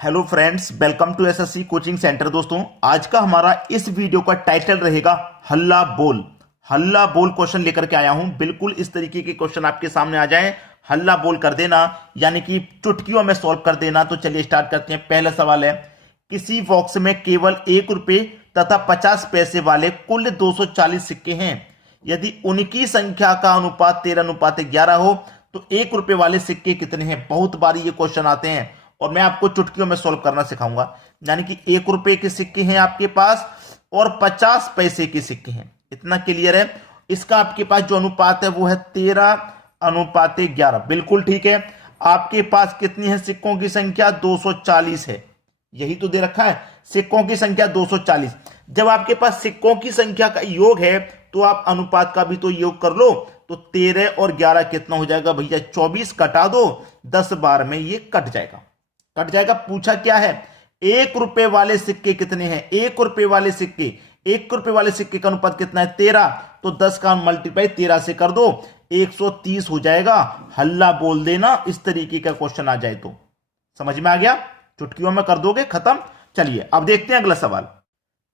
Hello friends, welcome to SSC coaching centre. दोस्तों, आज का हमारा इस वीडियो का टाइटल रहेगा हल्ला बोल। हल्ला बोल क्वेश्चन लेकर के आया हूं। बिल्कुल इस तरीके के क्वेश्चन आपके सामने आ जाएं, हल्ला बोल कर देना, यानी कि चुटकियों में सॉल्व कर देना। तो चलिए स्टार्ट करते हैं। पहला सवाल है, किसी बॉक्स में केवल 1 रुपए तथा 50 पैसे वाले कुल 240 सिक्के हैं। यदि उनकी संख्या का अनुपात 13:11 हो तो 1 रुपए वाले सिक्के कितने हैं। बहुत बार ये क्वेश्चन आते हैं और मैं आपको चुटकियों में सॉल्व करना सिखाऊंगा। यानी कि 1 रुपए के सिक्के हैं आपके पास और 50 पैसे के सिक्के हैं। इतना क्लियर है। इसका आपके पास जो अनुपात है वो है 13:11। बिल्कुल ठीक है। आपके पास कितनी है सिक्कों की संख्या? 240 है। यही तो दे रखा है, सिक्कों की संख्या 240। जब आपके पास सिक्कों की संख्या का योग है तो आप अनुपात का भी तो योग कर लो। तो 13 और 11 कितना हो जाएगा भैया? 24 कटा दो, 10 बार में ये कट जाएगा। कट जाएगा। पूछा क्या है? 1 रुपए वाले सिक्के कितने हैं? 1 रुपए वाले सिक्के, 1 रुपए वाले सिक्के का अनुपात कितना है? 13। तो 10 का मल्टीप्लाई 13 से कर दो, 130 हो जाएगा। हल्ला बोल देना इस तरीके का क्वेश्चन आ जाए तो। समझ में आ गया? चुटकियों में कर दोगे, खत्म। चलिए अब देखते हैं अगला सवाल।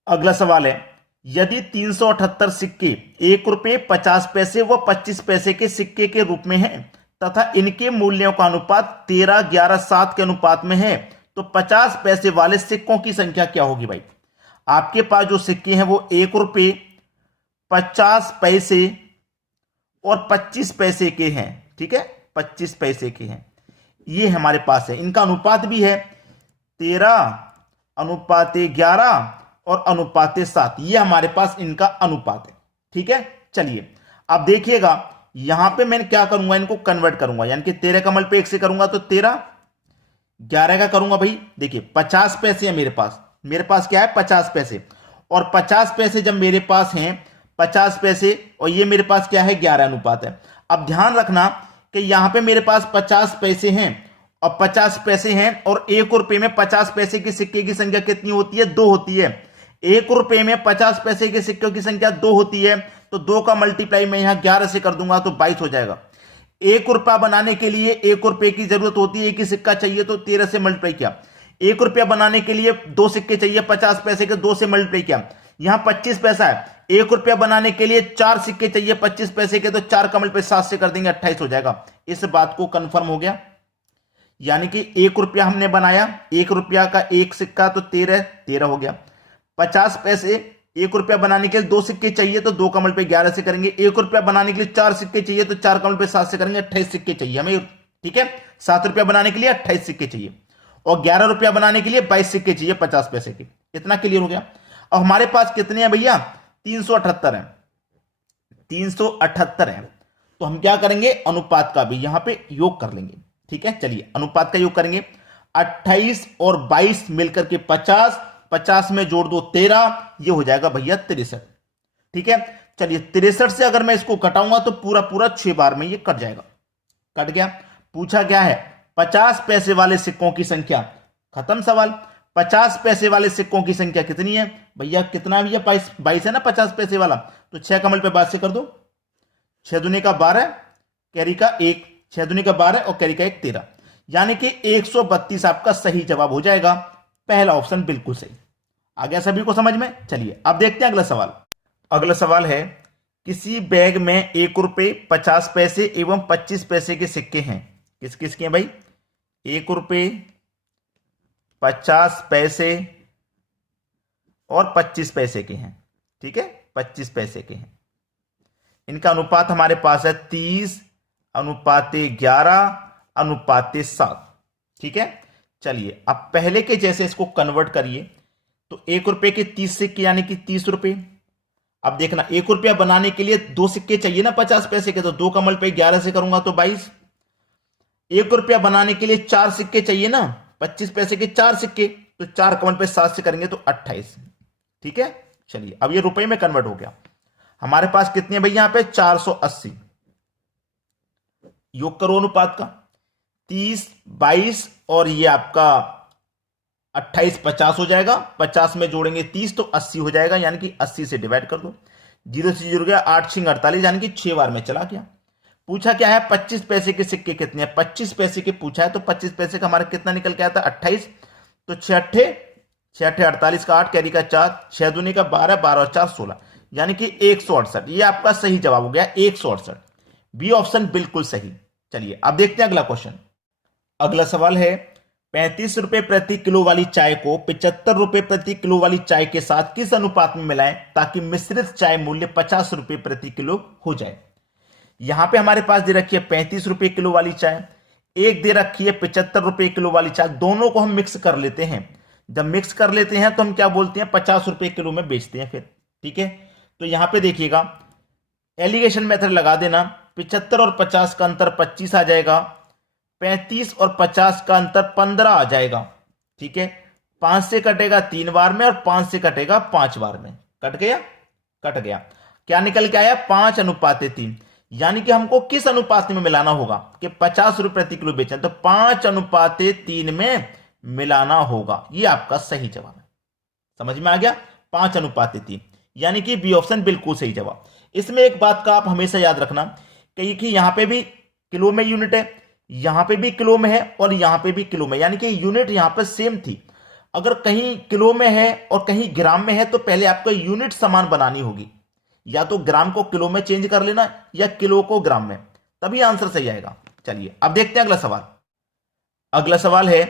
अगला सवाल है, यदि 378 सिक्के 1 रुपए 50 पैसे व 25 पैसे के सिक्के के रूप में हैं तथा इनके मूल्यों का अनुपात 13, 11, 7 के अनुपात में है तो 50 पैसे वाले सिक्कों की संख्या क्या होगी भाई? आपके पास जो सिक्के हैं वो 1 रुपए 50 पैसे और 25 पैसे के हैं। ठीक है, 25 पैसे के हैं। ये हमारे पास है। इनका अनुपात भी है 13:11 और अनुपात 7। ये हमारे पास इनका अनुपात है। ठीक है, चलिए अब देखिएगा। यहां पे मैं क्या करूंगा, इनको कन्वर्ट करूंगा। यानी कि 13 का मल्टीप्लाई 1 से करूंगा तो 13, 11 का करूंगा भाई। देखिए 50 पैसे है मेरे पास। मेरे पास क्या है? 50 पैसे। और 50 पैसे जब मेरे पास हैं, 50 पैसे और ये मेरे पास क्या है? 11 अनुपात है। अब ध्यान रखना कि यहां पे मेरे पास 50 पैसे हैं और 50 पैसे हैं और 1 रुपए में 50 पैसे के सिक्के की संख्या कितनी होती है? 2 होती है। 1 रुपए में 50 पैसे के सिक्कों की संख्या 2 होती है। तो 2 का मल्टीप्लाई मैं यहां 11 से कर दूंगा तो 22 हो जाएगा। 1 रुपया बनाने के लिए 1 रुपए की जरूरत होती है, एक ही सिक्का चाहिए तो 13 से मल्टीप्लाई किया। 1 रुपया बनाने के लिए 2 सिक्के चाहिए, 50 पैसे के 2 से मल्टीप्लाई किया। यहां 25 पैसा है। 1 रुपया बनाने के लिए 4 सिक्के चाहिए 25 पैसे के, तो 4 का मल्टीप्लाई 7 से कर देंगे, 28 हो जाएगा। इस बात को कंफर्म हो गया। यानी कि 1 रुपया हमने बनाया, 1 रुपया का एक सिक्का तो 13, 13 हो गया। 50 पैसे, 1 रुपया बनाने के लिए 2 सिक्के चाहिए तो 2 का मल्टीप्लाई 11 से करेंगे। 1 रुपया बनाने के लिए 4 सिक्के चाहिए तो 4 का मल्टीप्लाई 7 से करेंगे, 28 सिक्के चाहिए हमें। ठीक है, 7 रुपया बनाने के लिए 28 सिक्के चाहिए और 11 रुपया बनाने के लिए 22 सिक्के चाहिए 50 पैसे के। इतना क्लियर हो गया। और हमारे पास कितने हैं भैया? 378 है। 378 है। तो हम क्या करेंगे? अनुपात का भी यहां पे योग कर लेंगे। ठीक है, चलिए अनुपात का योग करेंगे। 28 और 22 मिलकर के 50, 50 में जोड़ दो 13, ये हो जाएगा भैया 63। ठीक है, चलिए 63 से अगर मैं इसको घटाऊंगा तो पूरा पूरा 6 बार में ये कट जाएगा। कट गया। पूछा क्या है? 50 पैसे वाले सिक्कों की संख्या। खत्म सवाल। 50 पैसे वाले सिक्कों की संख्या कितनी है भैया? कितना भैया? 22 है ना 50 पैसे वाला। तो 6 का मल्टीप्लाई 22 से कर दो। 6 दूनी का 12, कैरी का 1, 6 दूनी का 12 और कैरी का 1, 13। यानी कि 132 आपका सही जवाब हो जाएगा। पहला ऑप्शन बिल्कुल सही। आ गया सभी को समझ में? चलिए अब देखते हैं अगला सवाल। अगला सवाल है, किसी बैग में 1 रुपए 50 पैसे एवं 25 पैसे के सिक्के हैं। किस किस के हैं भाई? 1 रुपए 50 पैसे और 25 पैसे के हैं। ठीक है, 25 पैसे के हैं। इनका अनुपात हमारे पास है 30:11:7। ठीक है, चलिए अब पहले के जैसे इसको कन्वर्ट करिए। तो 1 रुपए के 30 सिक्के यानी कि 30 रुपए। अब देखना, 1 रुपया बनाने के लिए 2 सिक्के चाहिए ना 50 पैसे के, तो 2 का मल्टीप्लाई 11 से करूंगा तो 22। 1 रुपया बनाने के लिए 4 सिक्के चाहिए ना 25 पैसे के, 4 सिक्के, तो 4 का मल्टीप्लाई 7 से करेंगे तो 28। ठीक है, चलिए अब ये रुपए में कन्वर्ट हो गया। हमारे पास कितने भाई? यहां पे 480। योग करो अनुपात का। 30, 22 और ये आपका 28, 50 हो जाएगा। 50 में जोड़ेंगे 30 तो 80 हो जाएगा। यानी कि 80 से डिवाइड कर दो। 0 से 0 गया, 8 6 48, यानी कि 6 बार में चला गया। पूछा क्या है? 25 पैसे के सिक्के कितने हैं? 25 पैसे के पूछा है तो 25 पैसे का हमारा कितना निकल के आता है? 28। तो 6 अट्ठे 48 का 8 कैरी का 4, 6 दूनी का 12, 12 और 4 16, यानी कि 168। ये आपका सही जवाब हो गया 168। बी ऑप्शन बिल्कुल सही। चलिए अब देखते हैं अगला क्वेश्चन। अगला सवाल है 35 रुपए प्रति किलो वाली चाय को 75 रुपए प्रति किलो वाली चाय के साथ किस अनुपात में मिलाएं ताकि मिश्रित चाय मूल्य 50 रुपए प्रति किलो हो जाए। यहां पे हमारे पास दे रखी है 35 रुपए किलो वाली चाय, एक दे रखी है 75 रुपए किलो वाली चाय। दोनों को हम मिक्स कर लेते हैं। जब मिक्स कर लेते हैं तो हम क्या बोलते हैं 50 रुपए किलो में बेचते हैं फिर। ठीक है, तो यहां पे देखिएगा एलिगेशन मेथड लगा देना। 75 और 50 का अंतर 25 आ जाएगा, 35 और 50 का अंतर 15 आ जाएगा। ठीक है, 5 से कटेगा 3 बार में और 5 से कटेगा 5 बार में। कट गया, कट गया। क्या निकल के आया 5:3। यानी कि हमको किस अनुपात में मिलाना होगा कि 50 रुपए प्रति किलो बेचें, तो 5:3 में मिलाना होगा। ये आपका सही जवाब है। समझ में आ गया, 5:3, यानी कि बी ऑप्शन बिल्कुल सही जवाब। इसमें एक बात का आप हमेशा याद रखना कि यहां पे भी किलो में यूनिट है, यहां पे भी किलो में है और यहां पे भी किलो में, यानी कि यूनिट यहां पर सेम थी। अगर कहीं किलो में है और कहीं ग्राम में है तो पहले आपको यूनिट समान बनानी होगी। या तो ग्राम को किलो में चेंज कर लेना या किलो को ग्राम में, तभी आंसर सही आएगा। चलिए अब देखते हैं अगला सवाल। अगला सवाल है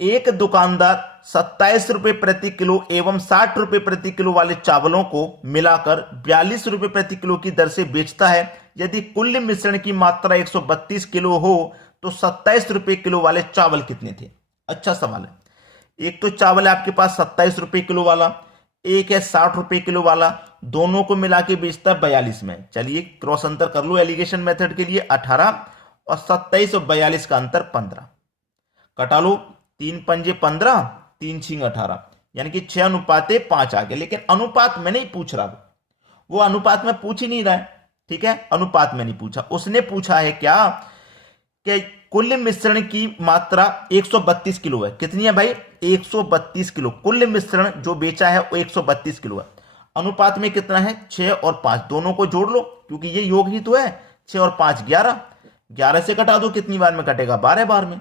एक दुकानदार 27 रुपए प्रति किलो एवं 60 रुपए प्रति किलो वाले चावलों को मिलाकर 42 रुपए प्रति किलो की दर से बेचता है। यदि कुल मिश्रण की मात्रा 132 किलो हो तो 27 रुपए किलो वाले चावल कितने थे। अच्छा सवाल है। एक तो चावल है आपके पास 27 रुपए किलो वाला, एक है 60 रुपए किलो वाला, दोनों को मिला के बेचता है 42 में। चलिए क्रॉस अंतर कर लो एलिगेशन मेथड के लिए। 18 और 27 और 42 का अंतर 15, कटा लो। 3 पंजे 15, 3 छींग 18, यानी कि 6:5 आ गया। लेकिन अनुपात में नहीं पूछ रहा, वो अनुपात में पूछ ही नहीं रहा है। ठीक है, अनुपात में नहीं पूछा, उसने पूछा है क्या कि कुल मिश्रण की मात्रा 132 किलो है। कितनी है भाई 132 किलो। कुल मिश्रण जो बेचा है वो 132 किलो है। अनुपात में कितना है 6 और 5, दोनों को जोड़ लो क्योंकि ये योग ही तो है। 6 और 5 11, 11 से कटा दो, कितनी बार में कटेगा 12 बार में।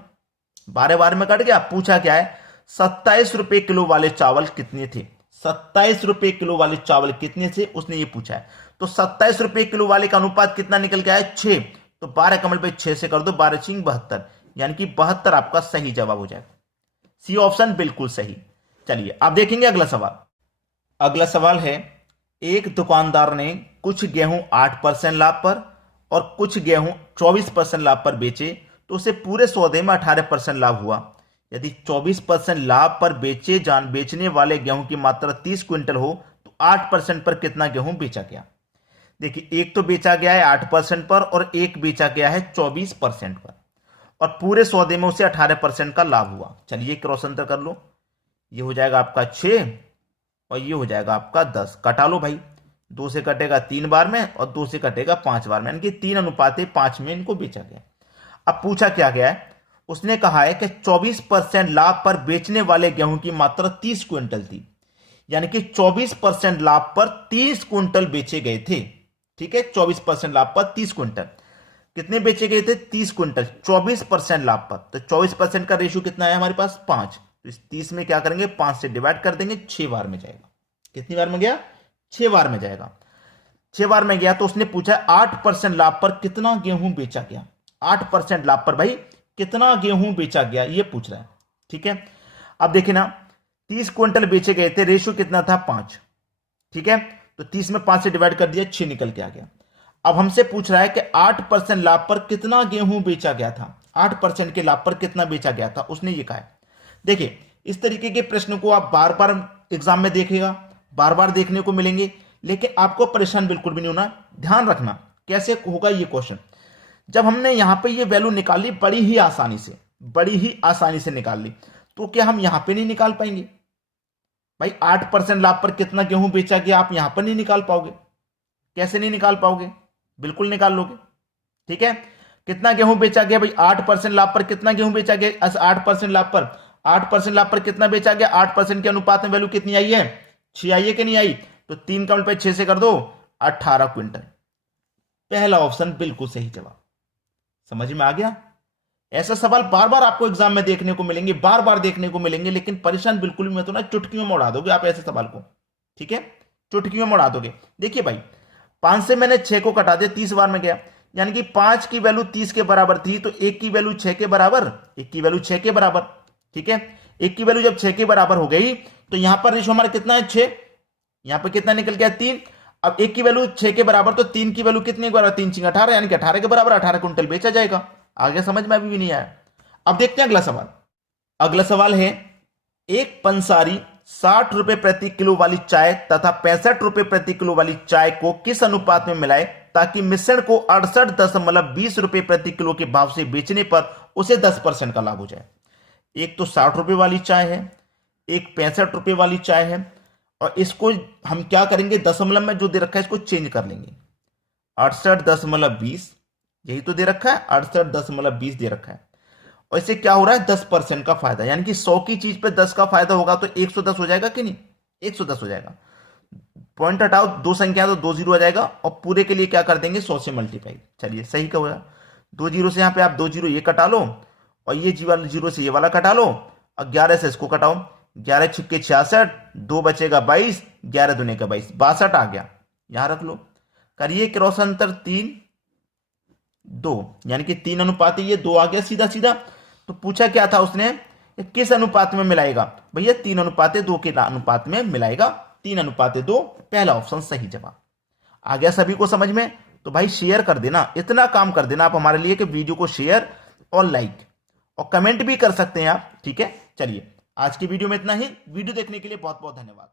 12 बार में कट गया। पूछा क्या है 27 रुपए किलो वाले चावल कितने थे। 27 रुपए किलो वाले चावल कितने थे उसने ये पूछा है। तो 27 रुपए किलो वाले का अनुपात कितना निकल के आया 6, तो 12 कमल पे 6 से कर दो, 12 छिंग 72, यानी कि 72 आपका सही जवाब हो जाएगा। सी ऑप्शन बिल्कुल सही। चलिए आप देखेंगे अगला सवाल। अगला सवाल है एक दुकानदार ने कुछ गेहूं 8% लाभ पर और कुछ गेहूं 24% लाभ पर बेचे तो उसे पूरे सौदे में 18% लाभ हुआ। यदि 24% लाभ पर बेचने वाले गेहूं की मात्रा 30 क्विंटल हो तो 8% पर कितना गेहूं बेचा गया। देखिए एक तो बेचा गया है 8% पर और एक बेचा गया है 24% पर, और पूरे सौदे में उसे 18% का लाभ हुआ। चलिए क्रॉस अंतर कर लो। ये हो जाएगा आपका 6 और ये हो जाएगा आपका 10। कटा लो भाई, 2 से कटेगा 3 बार में और 2 से कटेगा 5 बार में, यानी कि 3:5 में इनको बेचा गया। अब पूछा क्या गया है, उसने कहा है कि 24% लाभ पर बेचने वाले गेहूं की मात्रा 30 क्विंटल थी, यानी कि 24% लाभ पर 30 क्विंटल बेचे गए थे। ठीक है, 24% लाभ पर 30 क्विंटल। कितने बेचे गए थे 30 क्विंटल 24% लाभ पर। तो 24% का रेशियो कितना है हमारे पास 5, तो इस 30 में क्या करेंगे 5 से डिवाइड कर देंगे, 6 बार में जाएगा। कितनी बार में गया 6 बार में जाएगा। 6 बार में गया तो उसने पूछा 8% लाभ पर कितना गेहूं बेचा गया। 8% लाभ पर भाई कितना गेहूं बेचा गया ये पूछ रहा है। ठीक है, अब देखिए ना 30 क्विंटल बेचे गए थे, रेशियो कितना था 5। ठीक है, तो 30 में 5 से डिवाइड कर दिया, 6 निकल के आ गया। अब हमसे पूछ रहा है कि 8% लाभ पर कितना गेहूं बेचा गया था। 8% के लाभ पर कितना बेचा गया था उसने ये कहा है। देखिए इस तरीके के प्रश्न को आप बार बार एग्जाम में देखेगा, बार बार देखने को मिलेंगे, लेकिन आपको परेशान बिल्कुल भी नहीं होना। ध्यान रखना कैसे होगा ये क्वेश्चन। जब हमने यहां पे ये वैल्यू निकाली बड़ी ही आसानी से निकाल ली, तो क्या हम यहां पे नहीं निकाल पाएंगे भाई। 8% लाभ पर कितना गेहूं बेचा गया आप यहां पर नहीं निकाल पाओगे। कैसे नहीं निकाल पाओगे, बिल्कुल निकाल लोगे। ठीक है, कितना गेहूं बेचा गया भाई 8% लाभ पर कितना गेहूं बेचा गया। 8% लाभ पर कितना बेचा गया। 8% के अनुपात में वैल्यू कितनी आई है 6 आई है कि नहीं आई। तो 3 का पे 6 से कर दो 18 क्विंटल। पहला ऑप्शन बिल्कुल सही जवाब। समझ में आ गया। ऐसे सवाल बार बार आपको एग्जाम में देखने को मिलेंगे, बार बार देखने को मिलेंगे, लेकिन परेशान बिल्कुल भी मत होना, चुटकियों में उड़ा दोगे आप ऐसे सवाल को। ठीक है, चुटकियों में उड़ा दोगे। देखिए भाई, 5 से मैंने 6 को कटा दिया, 30 बार में गया, यानी कि 5 की वैल्यू 30 के बराबर थी, तो 1 की वैल्यू 6 के बराबर, 1 की वैल्यू 6 के बराबर। ठीक है, 1 की वैल्यू जब 6 के बराबर हो गई तो यहां पर रेशो हमारा कितना है, 6, यहां पर कितना निकल गया, 3। अब 1 की वैल्यू 6 के बराबर, तो 3 की वैल्यू कितने के बराबर, 3 6 18, यानी कि 18 के बराबर 18 कुंटल बेचा जाएगा। आगे समझ में अभी भी नहीं आया। अब देखते हैं अगला सवाल। अगला सवाल है, एक पंसारी 60 रुपए प्रति किलो वाली चाय तथा 65 रुपए प्रति किलो वाली चाय को किस अनुपात में मिलाए ताकि मिश्रण को 68.20 रुपए प्रति किलो के भाव से बेचने पर उसे 10% का लाभ हो जाए। एक तो 60 रुपए वाली चाय है, एक 65 रुपए वाली चाय है, और इसको हम क्या करेंगे, दशमलव में जो दे रखा है इसको चेंज कर लेंगे। 68.20 यही तो दे रखा है, 68.20 दे रखा है, और इससे क्या हो रहा है, 10% का फायदा, यानी कि 100 की चीज पे 10 का फायदा होगा तो 110 हो जाएगा कि नहीं, 110 हो जाएगा। पॉइंट हटाओ, 2 संख्या तो 2 जीरो आ जाएगा, और पूरे के लिए क्या कर देंगे, 100 से मल्टीप्लाई। चलिए सही का होगा, 2 जीरो से यहां पे आप 2 जीरो ये कटा लो, और ये जीरो से ये वाला कटा लो, और 11 से इसको कटाओ, 11 छिक्के 66, 2 बचेगा 22, 11 दूने का 22, 62 आ गया, यहां रख लो। करिए क्रॉस अंतर 3 2, यानी कि 3 अनुपात ये 2 आ गया सीधा सीधा। तो पूछा क्या था उसने, किस अनुपात में मिलाएगा, भैया 3:2 के अनुपात में मिलाएगा, 3:2, पहला ऑप्शन सही जवाब। आ गया सभी को समझ में? तो भाई शेयर कर देना, इतना काम कर देना आप हमारे लिए कि वीडियो को शेयर और लाइक और कमेंट भी कर सकते हैं आप। ठीक है, चलिए आज की वीडियो में इतना ही। वीडियो देखने के लिए बहुत बहुत धन्यवाद।